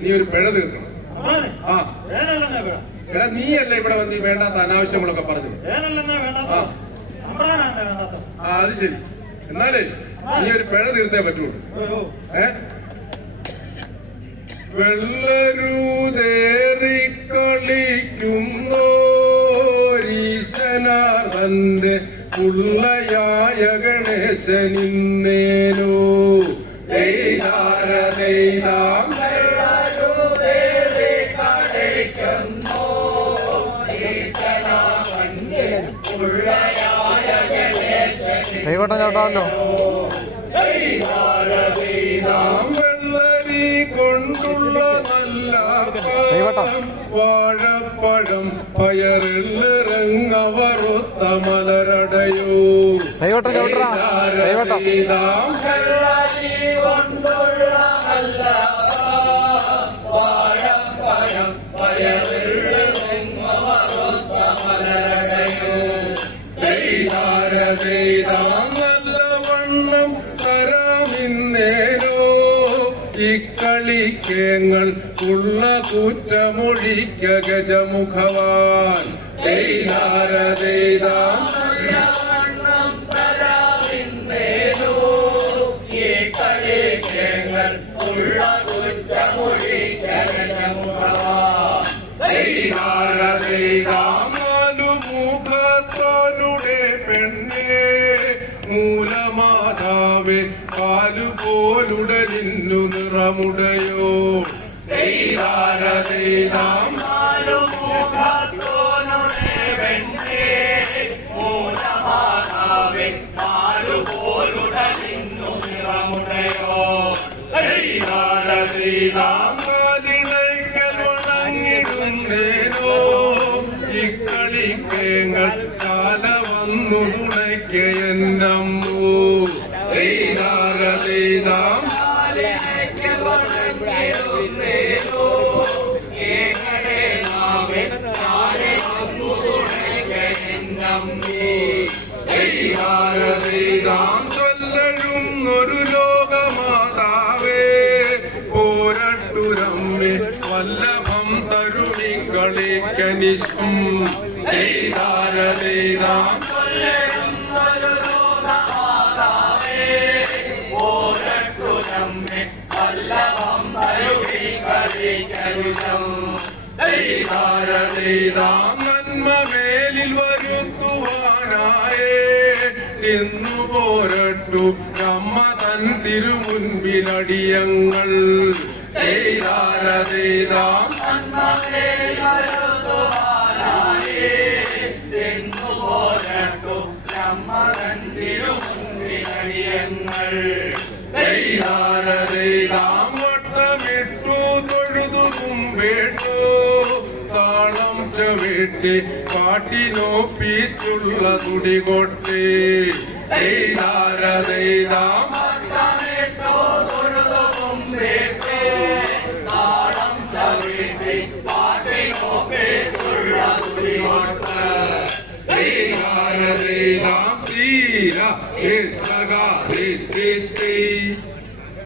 നീ ഒരു പിഴ തീർക്കണം. ആ എടാ നീയല്ല ഇവിടെ വന്ന് വേണ്ടാത്ത അനാവശ്യങ്ങളൊക്കെ പറഞ്ഞത്. ആ അത് ശരി. എന്നാലേ നീ ഒരു പിഴ തീർത്തേ പറ്റുള്ളൂ. വെള്ളരൂതേറിക്കളിക്കുന്നോരീശനാർദ്ദന്റെ ഉള്ളയായ ഗണേശനിന്നേനോ ദൈവട്ടം ചവിട്ടാമല്ലോ. വെള്ളരി കൊണ്ടുള്ള നല്ല വാഴപ്പഴം പയറിറങ്ങവറുത്ത മലരടയോ ദൈവട്ടം ചവിട്ടാ. ദൈവട്ടം നല്ലവണ്ണം തരാമിന്നേനോ ഇക്കളിക്കേങ്ങൾ ഉള്ള കുറ്റമൊഴിക്ക ഗജമുഖവാൻ മുഖത്തോനുടെ പെണ്ണേ മൂലമാതാവേ കാലുപോലുടലിന്നു നിറമുടയോ വണങ്ങിടുന്നേനോ ഇക്കളിക്കേങ്ങൾ കാല വന്നു തുണയ്ക്കയെന്നമ്മൂ ചൊല്ലഴുന്നൊരു ലോകമാതാവേ പോരട്ടുരമ്മേ വല്ലഭം തരുണിക്കളിക്കനിശം നന്മ മേലിൽ വരുത്തുവാനായേ ഇന്നു പോരട്ടു നമ്മ തൻ തിരുമുൻപിലടിയങ്ങൾ വട്ടമിട്ടു തൊഴുതു കുമ്പേട്ടു താളം ചവിട്ടി പാട്ടിനോപ്പിച്ചുള്ള തുടികൊട്ടേ താളം ചവിട്ടി പാട്ടിനോപ്പിച്ചുള്ള തുടികൊട്ടേ